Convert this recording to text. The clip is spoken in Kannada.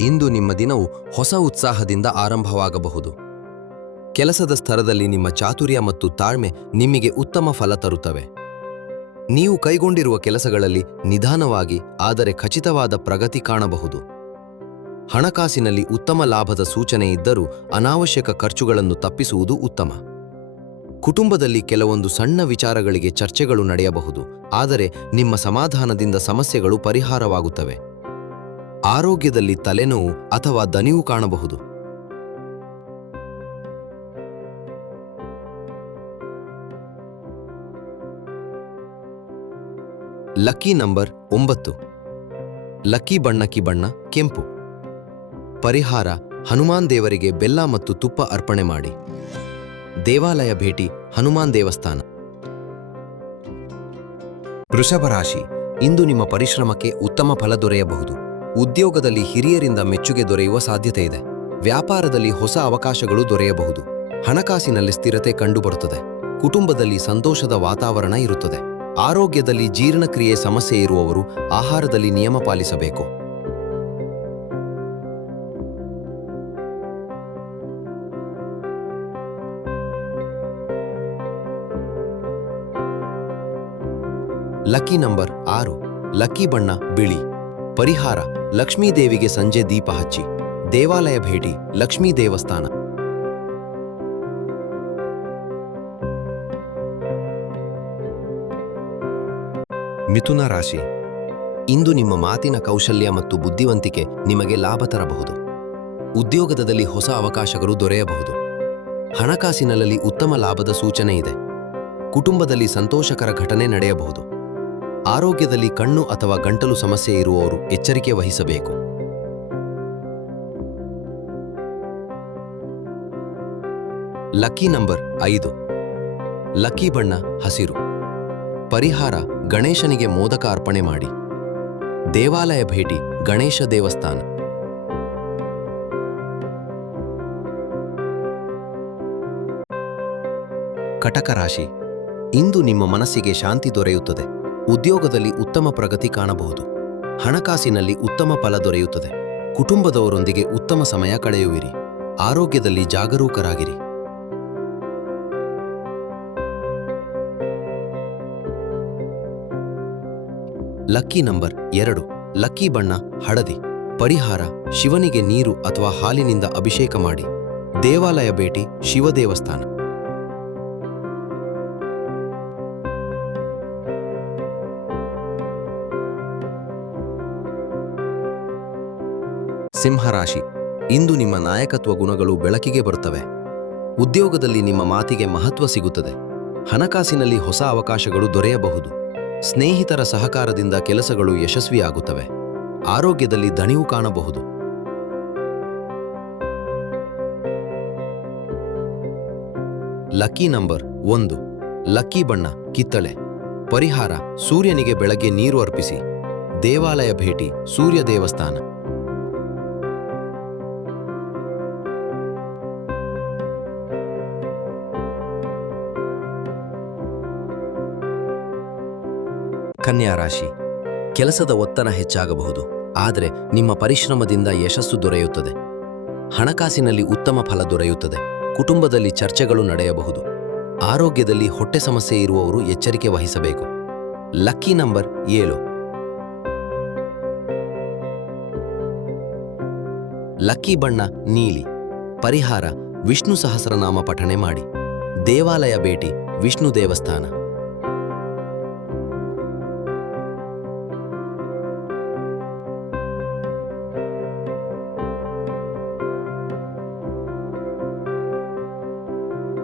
ಇಂದು ನಿಮ್ಮ ದಿನವು ಹೊಸ ಉತ್ಸಾಹದಿಂದ ಆರಂಭವಾಗಬಹುದು. ಕೆಲಸದ ಸ್ಥಳದಲ್ಲಿ ನಿಮ್ಮ ಚಾತುರ್ಯ ಮತ್ತು ತಾಳ್ಮೆ ನಿಮಗೆ ಉತ್ತಮ ಫಲ ತರುತ್ತವೆ. ನೀವು ಕೈಗೊಂಡಿರುವ ಕೆಲಸಗಳಲ್ಲಿ ನಿಧಾನವಾಗಿ ಆದರೆ ಖಚಿತವಾದ ಪ್ರಗತಿ ಕಾಣಬಹುದು. ಹಣಕಾಸಿನಲ್ಲಿ ಉತ್ತಮ ಲಾಭದ ಸೂಚನೆ ಇದ್ದರೂ ಅನಾವಶ್ಯಕ ಖರ್ಚುಗಳನ್ನು ತಪ್ಪಿಸುವುದು ಉತ್ತಮ. ಕುಟುಂಬದಲ್ಲಿ ಕೆಲವೊಂದು ಸಣ್ಣ ವಿಚಾರಗಳಿಗೆ ಚರ್ಚೆಗಳು ನಡೆಯಬಹುದು, ಆದರೆ ನಿಮ್ಮ ಸಮಾಧಾನದಿಂದ ಸಮಸ್ಯೆಗಳು ಪರಿಹಾರವಾಗುತ್ತವೆ. ಆರೋಗ್ಯದಲ್ಲಿ ತಲೆನೋವು ಅಥವಾ ದಣಿವು ಕಾಣಬಹುದು. Lucky number 9. ಲಕ್ಕಿ ಬಣ್ಣಕ್ಕೆ ಬಣ್ಣ ಕೆಂಪು. ಪರಿಹಾರ: ಹನುಮಾನ್ ದೇವರಿಗೆ ಬೆಲ್ಲ ಮತ್ತು ತುಪ್ಪ ಅರ್ಪಣೆ ಮಾಡಿ. ದೇವಾಲಯ ಭೇಟಿ: ಹನುಮಾನ್ ದೇವಸ್ಥಾನ. ವೃಷಭ ರಾಶಿ. ಇಂದು ನಿಮ್ಮ ಪರಿಶ್ರಮಕ್ಕೆ ಉತ್ತಮ ಫಲ ದೊರೆಯಬಹುದು. ಉದ್ಯೋಗದಲ್ಲಿ ಹಿರಿಯರಿಂದ ಮೆಚ್ಚುಗೆ ದೊರೆಯುವ ಸಾಧ್ಯತೆ ಇದೆ. ವ್ಯಾಪಾರದಲ್ಲಿ ಹೊಸ ಅವಕಾಶಗಳು ದೊರೆಯಬಹುದು. ಹಣಕಾಸಿನಲ್ಲಿ ಸ್ಥಿರತೆ ಕಂಡುಬರುತ್ತದೆ. ಕುಟುಂಬದಲ್ಲಿ ಸಂತೋಷದ ವಾತಾವರಣ ಇರುತ್ತದೆ. ಆರೋಗ್ಯದಲ್ಲಿ ಜೀರ್ಣಕ್ರಿಯೆ ಸಮಸ್ಯೆ ಇರುವವರು ಆಹಾರದಲ್ಲಿ ನಿಯಮ ಪಾಲಿಸಬೇಕು. Lucky number 6. ಲಕ್ಕಿ ಬಣ್ಣ ಬಿಳಿ. ಪರಿಹಾರ: ಲಕ್ಷ್ಮೀ ದೇವಿಗೆ ಸಂಜೆ ದೀಪ ಹಚ್ಚಿ. ದೇವಾಲಯ ಭೇಟಿ: ಲಕ್ಷ್ಮೀ ದೇವಸ್ಥಾನ. ಮಿಥುನ ರಾಶಿ. ಇಂದು ನಿಮ್ಮ ಮಾತಿನ ಕೌಶಲ್ಯ ಮತ್ತು ಬುದ್ಧಿವಂತಿಕೆ ನಿಮಗೆ ಲಾಭ ತರಬಹುದು. ಉದ್ಯೋಗದಲ್ಲಿ ಹೊಸ ಅವಕಾಶಗಳು ದೊರೆಯಬಹುದು. ಹಣಕಾಸಿನಲ್ಲಿ ಉತ್ತಮ ಲಾಭದ ಸೂಚನೆ ಇದೆ. ಕುಟುಂಬದಲ್ಲಿ ಸಂತೋಷಕರ ಘಟನೆ ನಡೆಯಬಹುದು. ಆರೋಗ್ಯದಲ್ಲಿ ಕಣ್ಣು ಅಥವಾ ಗಂಟಲು ಸಮಸ್ಯೆ ಇರುವವರು ಎಚ್ಚರಿಕೆ ವಹಿಸಬೇಕು. Lucky number 5. ಲಕ್ಕಿ ಬಣ್ಣ ಹಸಿರು. ಪರಿಹಾರ: ಗಣೇಶನಿಗೆ ಮೋದಕ ಅರ್ಪಣೆ ಮಾಡಿ. ದೇವಾಲಯ ಭೇಟಿ: ಗಣೇಶ ದೇವಸ್ಥಾನ. ಕಟಕ ರಾಶಿ. ಇಂದು ನಿಮ್ಮ ಮನಸ್ಸಿಗೆ ಶಾಂತಿ ದೊರೆಯುತ್ತದೆ. ಉದ್ಯೋಗದಲ್ಲಿ ಉತ್ತಮ ಪ್ರಗತಿ ಕಾಣಬಹುದು. ಹಣಕಾಸಿನಲ್ಲಿ ಉತ್ತಮ ಫಲ ದೊರೆಯುತ್ತದೆ. ಕುಟುಂಬದವರೊಂದಿಗೆ ಉತ್ತಮ ಸಮಯ ಕಳೆಯುವಿರಿ. ಆರೋಗ್ಯದಲ್ಲಿ ಜಾಗರೂಕರಾಗಿರಿ. Lucky number 2. ಲಕ್ಕಿ ಬಣ್ಣ ಹಳದಿ. ಪರಿಹಾರ: ಶಿವನಿಗೆ ನೀರು ಅಥವಾ ಹಾಲಿನಿಂದ ಅಭಿಷೇಕ ಮಾಡಿ. ದೇವಾಲಯ ಭೇಟಿ: ಶಿವ ದೇವಸ್ಥಾನ. ಸಿಂಹರಾಶಿ. ಇಂದು ನಿಮ್ಮ ನಾಯಕತ್ವ ಗುಣಗಳು ಬೆಳಕಿಗೆ ಬರುತ್ತವೆ. ಉದ್ಯೋಗದಲ್ಲಿ ನಿಮ್ಮ ಮಾತಿಗೆ ಮಹತ್ವ ಸಿಗುತ್ತದೆ. ಹಣಕಾಸಿನಲ್ಲಿ ಹೊಸ ಅವಕಾಶಗಳು ದೊರೆಯಬಹುದು. ಸ್ನೇಹಿತರ ಸಹಕಾರದಿಂದ ಕೆಲಸಗಳು ಯಶಸ್ವಿಯಾಗುತ್ತವೆ. ಆರೋಗ್ಯದಲ್ಲಿ ದಣಿವು ಕಾಣಬಹುದು. Lucky number 1. ಲಕ್ಕಿ ಬಣ್ಣ ಕಿತ್ತಳೆ. ಪರಿಹಾರ: ಸೂರ್ಯನಿಗೆ ಬೆಳಗ್ಗೆ ನೀರು ಅರ್ಪಿಸಿ. ದೇವಾಲಯ ಭೇಟಿ: ಸೂರ್ಯ ದೇವಸ್ಥಾನ. ಕನ್ಯಾ ರಾಶಿ. ಕೆಲಸದ ಒತ್ತಡ ಹೆಚ್ಚಾಗಬಹುದು, ಆದರೆ ನಿಮ್ಮ ಪರಿಶ್ರಮದಿಂದ ಯಶಸ್ಸು ದೊರೆಯುತ್ತದೆ. ಹಣಕಾಸಿನಲ್ಲಿ ಉತ್ತಮ ಫಲ ದೊರೆಯುತ್ತದೆ. ಕುಟುಂಬದಲ್ಲಿ ಚರ್ಚೆಗಳು ನಡೆಯಬಹುದು. ಆರೋಗ್ಯದಲ್ಲಿ ಹೊಟ್ಟೆ ಸಮಸ್ಯೆ ಇರುವವರು ಎಚ್ಚರಿಕೆ ವಹಿಸಬೇಕು. Lucky number 7. ಲಕ್ಕಿ ಬಣ್ಣ ನೀಲಿ. ಪರಿಹಾರ: ವಿಷ್ಣು ಸಹಸ್ರನಾಮ ಪಠಣೆ ಮಾಡಿ. ದೇವಾಲಯ ಭೇಟಿ: ವಿಷ್ಣು ದೇವಸ್ಥಾನ.